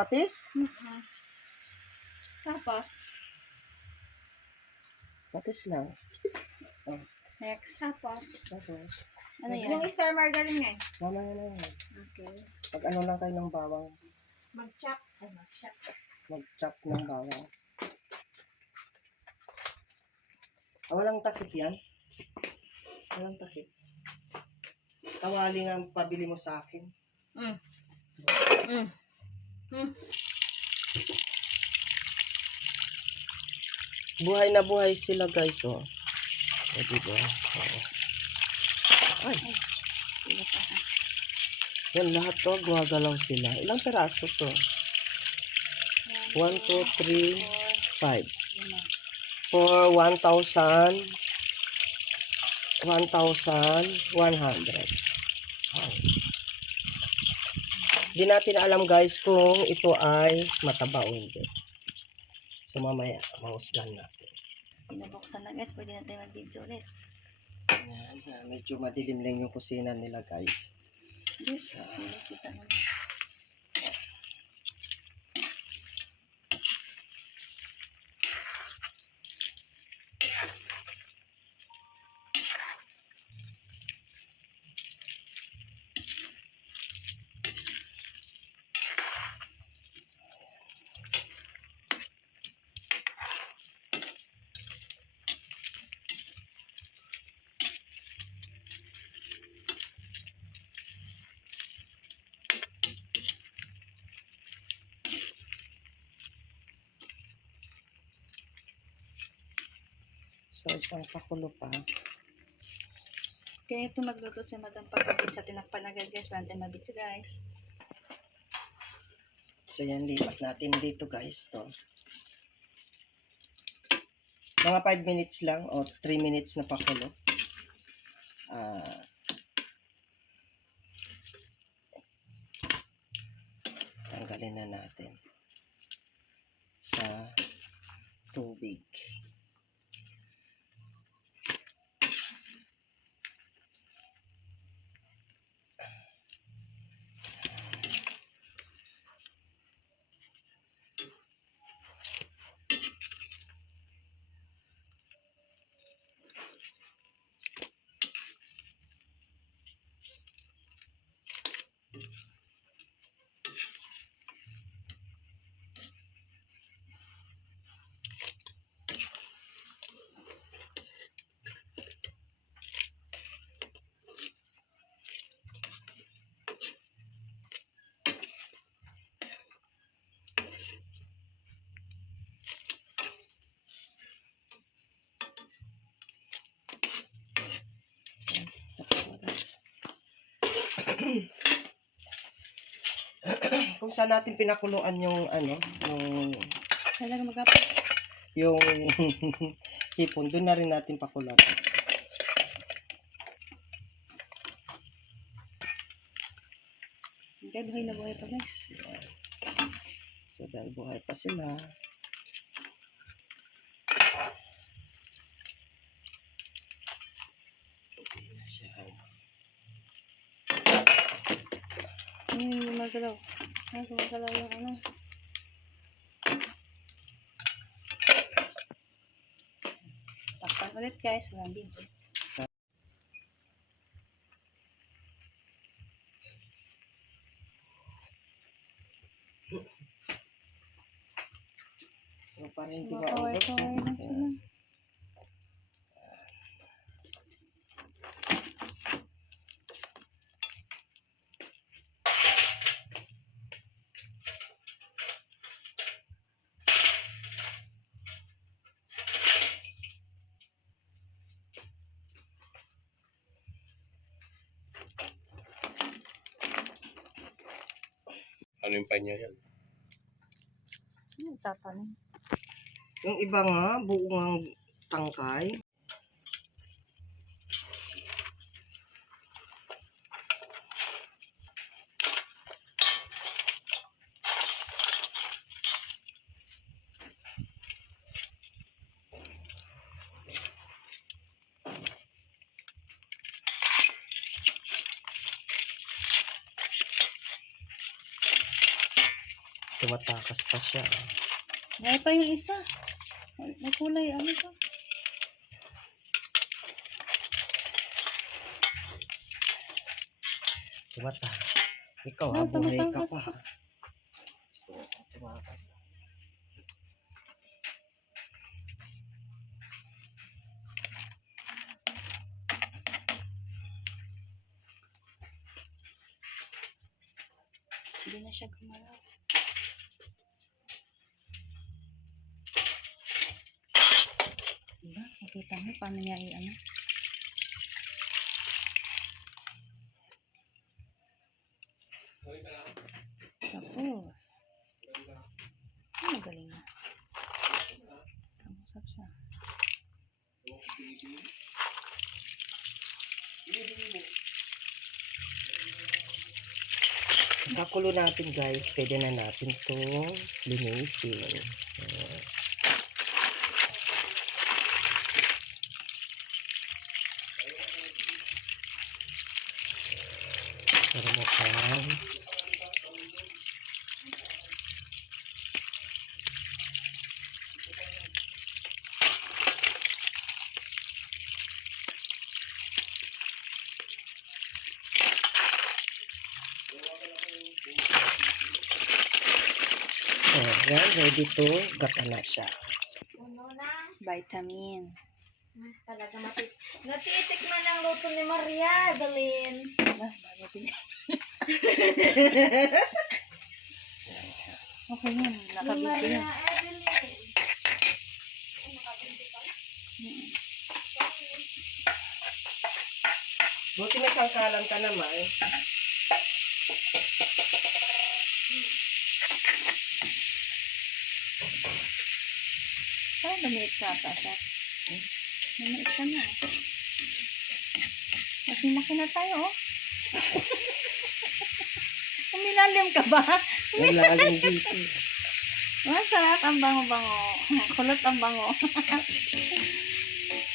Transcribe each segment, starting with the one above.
Patis? Tapos, Patis lang. next. Tapos, ano yan? Yung star margarine nga. Mamaya na yan. Okay. Pag ano lang kayo ng bawang. Mag-chop. Mag-chop ng bawang. Walang takip yan. Walang takip. Kawali nga pabili mo sa akin. Buhay na buhay sila guys, oh. O, diba? Oo. Ay. Yan, lahat to, gumagalaw sila. Ilang peraso to? 1, 2, 3, 5. For 1,100. Di natin alam guys kung ito ay mataba o hindi. So mamaya, mahusgan natin. Pinabuksan na guys, pwede natin mag-video ulit. Ayan, medyo madilim lang yung kusina nila guys. Yes, kita naman. So isang pakulo pa. Kaya ito magluto si Madam Pagkabit sa tinakpan agad guys. Wala tayong mabito guys. So yan, lipat natin dito guys to. Mga 5 minutes lang o 3 minutes na pakulo. Tanggalin na natin sa tubig. Kung saan natin pinakuluan yung ano, Talaga magkapit. yung hipon, doon na rin natin pakulan. Okay, buhay na buhay pa guys. So dahil buhay pa sila, hindi na siya. Gumagalaw. Gumagalaw yung ano. Takpan ulit guys. Walang video. So para hindi Kaway-kaway lang sila. Ano yung panya yan? Tatanin. Yung iba nga, buong tangkay. tumatakas pa siya. May pa yung isa. May kulay, ano to? Tumatakas. Ikaw, Ah, buhay ka tumatakas pa. pa. Gusto mo pa tumakas. Hindi na siya gumalaw. Diba? Nakita mo paano niya i-ano? Tapos, magaling na. Kamusap siya. Kakulo natin guys, pwede na natin itong linisin. Ayan. Para makan. Ayan, ready to gata na siya. Puno na. Vitamin. Talaga natitikman ang luto ni Maria, Dalin. Bago din. Okay yun. Ni Nakabit ko Maria yun. Evelyn. Buti may sangkalan ka naman. Kaya lumiit ka ata siya. Lumiit ka na. Mas lumaki na tayo, oh. Umilalim ka ba? Malalim dito. Masarap ang bango-bango. Kulot ang bango.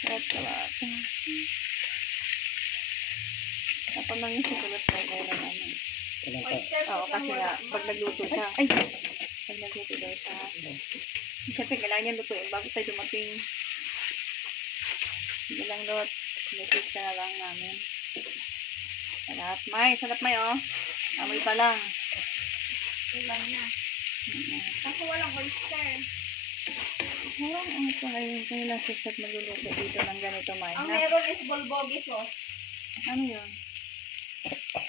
Sarap. Tapos nang yung kulot na kaya naman. Walang pa. Oyster Oo, sauce kasi lang nga, wala. pag nagluto siya. Ay! Pag nagluto daw siya. Siyempre, kailangan niya lutuin bago tayo dumating. Hindi lang lot. Nisis ka na lang namin. Sarap, May. Sarap, May, oh. Amoy pa lang. Ilan na. Kasi walang oyster. Walang ang ito ngayon. Kaya lang sisat magluluto dito ng ganito, May. Ang Na, meron is bulgogi sauce. ano yun?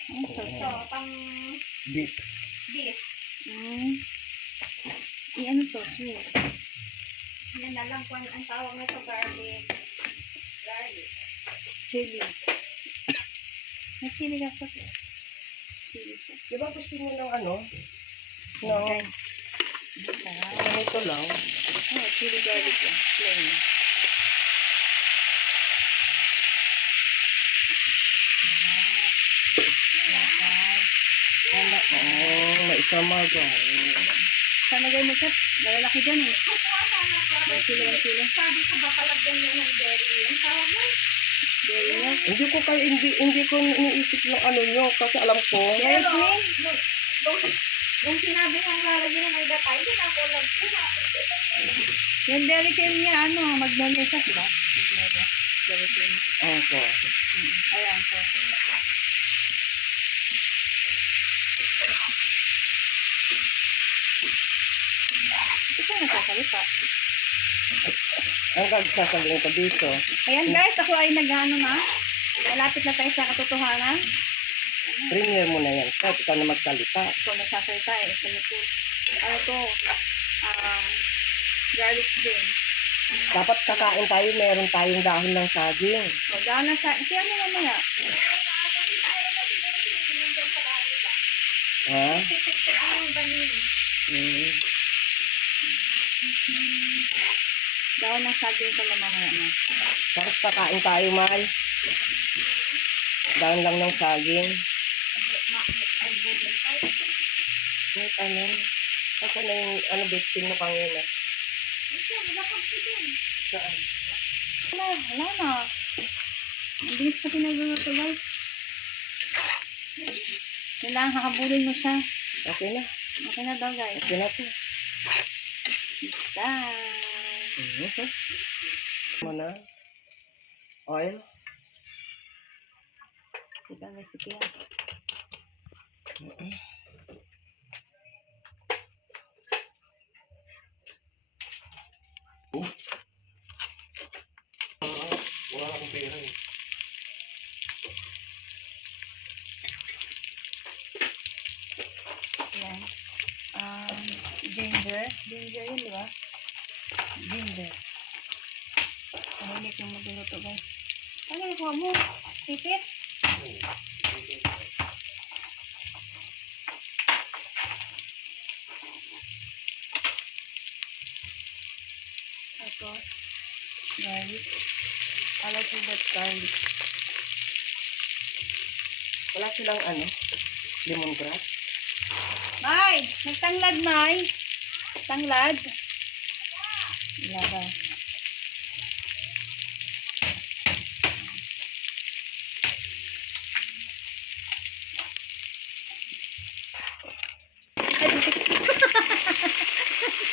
Ano sauce? So, pang Beef. beef. Ano to? Sweet. Yan na lang kung ang tawag nito garlic. Garlic. Chili. May chili ka sa to. Chili sauce. Di ba gusto mo ng ano? No. Guys. Sarap. Ganito lang. Oh, chili garlic yan. Plain. Wala. Oh, may isama guys. Sana gawin mo siya. Malalaki dyan eh. May kilo. Sabi ko baka lagyan niya ng dairy. Ang tawag mo? Dairy milk. Hindi ko iniisip yung ano nyo kasi alam ko. Dairy Pero, queen. nung sinabi kong lalagyan ng mga tayo, din ako nagkuha. Yung dairy queen niya, ano, magnolia siya, diba? Magnolia. Dairy queen. Opo. Ayan po. Ito na nagsasalita. Ang gagsasabihin ko dito. Ayan guys, ako ay nag-ano na. Malapit na tayo sa katotohanan. Premier mo na yan. Start ikaw na magsalita. Ito nagsasalita eh. Ito nito. Ano to? Garlic din. Dapat kakain tayo, meron tayong dahon ng saging. O, dahon na sa... Siya mo mamaya. Ha? Titik-tik ang banin. Hmm. Dahon ng saging ko na mamaya na. Tapos kakain tayo, Mal. Dahon lang ng saging. Wait, ano? Kasi na yung bitchin mo kanina. Saan? Wala na. Ang bilis kasi nagluluto guys. Kailangan kakabulin mo siya. Okay na. Okay na daw, guys. Okay na to. Done. Muna. Oil. Sigang recipe yan. Wala akong pera eh. Yan. Ginger. Ginger yun, di ba? Ginger. Mahilig yung magluluto, guys. Ano yung kuha mo? Pipit? Tapos, garlic. I like it that garlic. Wala silang lemongrass. May! Nagtanglad, May! Tanglad. Wala daw.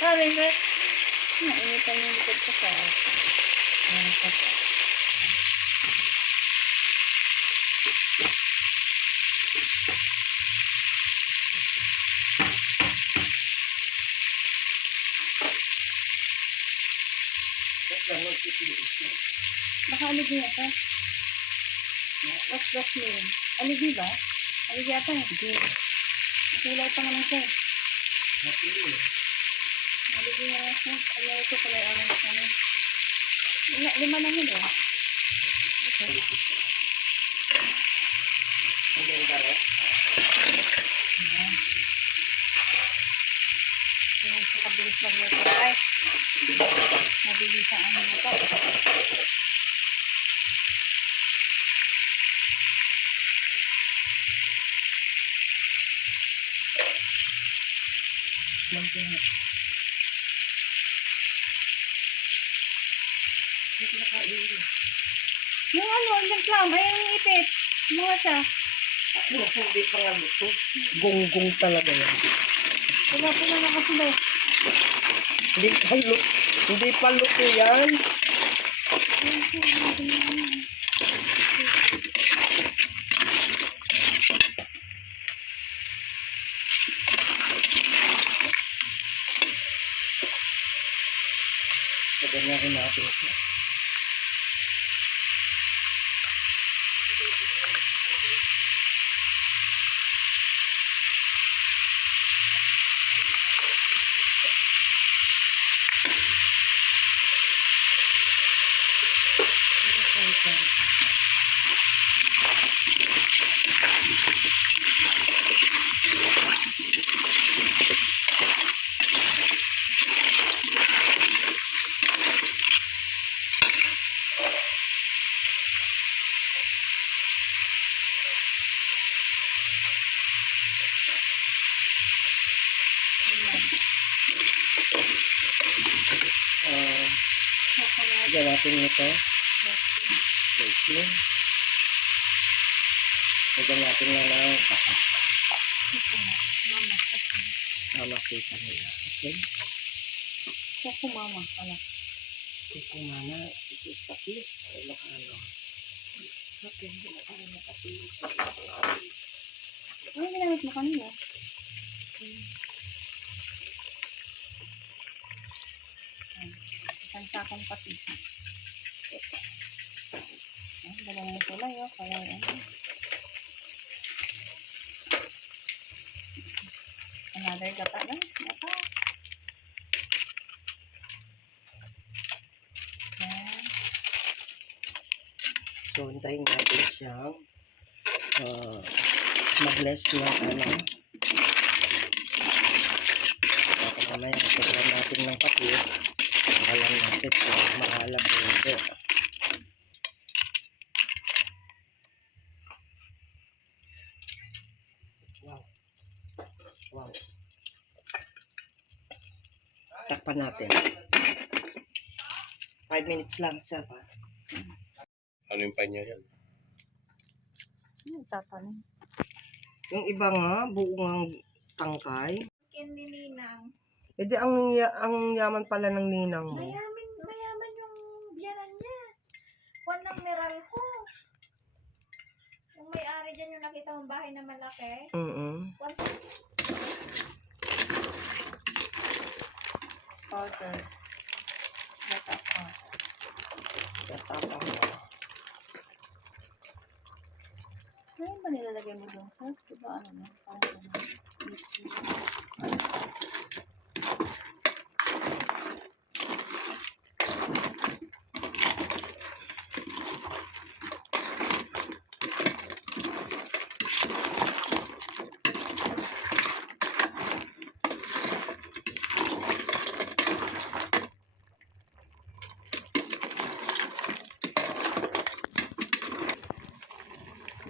Sorry, Matt. Nainitan yung likod ko sa ayan ko. Baka aligi yata. What's that mean? Aligi ba? Aligi yata eh. Kulay pa naman siya eh. Aligi na lang siya. Aligi ko pala yung orange namin. Lima lang yun eh. Okay. Hanggang kare. Ayan. Ayan, sa kabilis magluto guys. Mabilis ang ano nito. Yung ano, yung clam, ay yung ipit. Mga siya. Hindi pa nga luto. Gonggong talaga yan. Wala po na nakasubay. Hindi pa luto yan. Pagod na rin natin ito. Lagyan natin ito. Okay. Lagyan natin na ng kapas. Mamasitan nila. Okay? Kuko mama. Ano? Kukumana. This is tapis. Ilocano. Okay. Ilocano tapis. Ano ginamit mo kanina? Isang sakong patis. Dala na yung kulay, oh. Kaya ano. Another gata, guys. Gata. Yan. So, hintayin natin siyang mag-less ng Tapos mamaya, tignan natin ng patis. Alam natin kung maalat o hindi. Wow. Wow. Takpan natin. 5 minutes lang siya pa. Ano yung panya yan? Ano tatanin? Yung iba nga, buong ang tangkay. yan ni Ninang. E di ang yaman pala ng ninang mo. Mayaman yung biyanan niya. Juan ng Meralco. Yung may-ari dyan yung nakita mong bahay na malaki. Juan sa... Order. Tatapang mo. Ano ba nilalagay mo doon, sir? Diba ano na? Parang ano?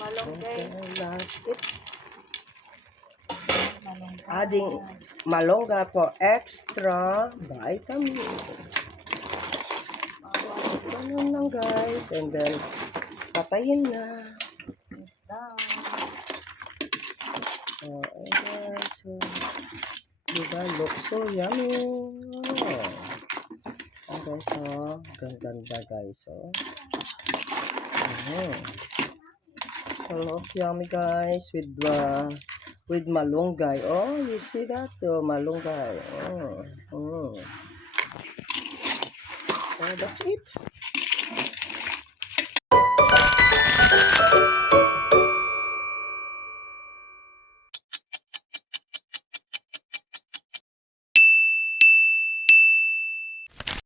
Malunggay. Okay, last it. Malunggay. Adding malongga for extra vitamin. Ganun lang guys. And then, patayin na. It's done. Oh, ayan. So, diba? Look so yummy. Oh, guys, oh. Ganda guys, oh. So, look yummy guys with malunggay. Oh, you see that? Oh, malunggay. Oh. So, that's it.